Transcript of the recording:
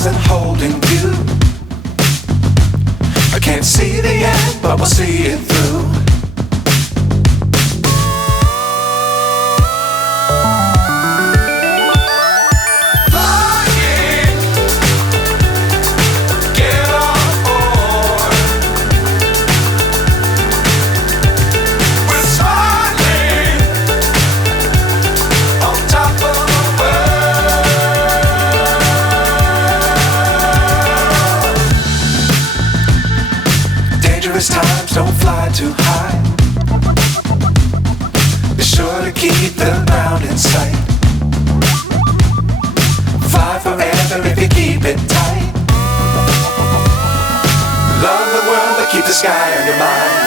stars and holding you. I can't see the end, but we'll see it through. Times don't fly too high. Be sure to keep the ground in sight. Fly forever if you keep it tight. Love the world, but keep the sky on your mind.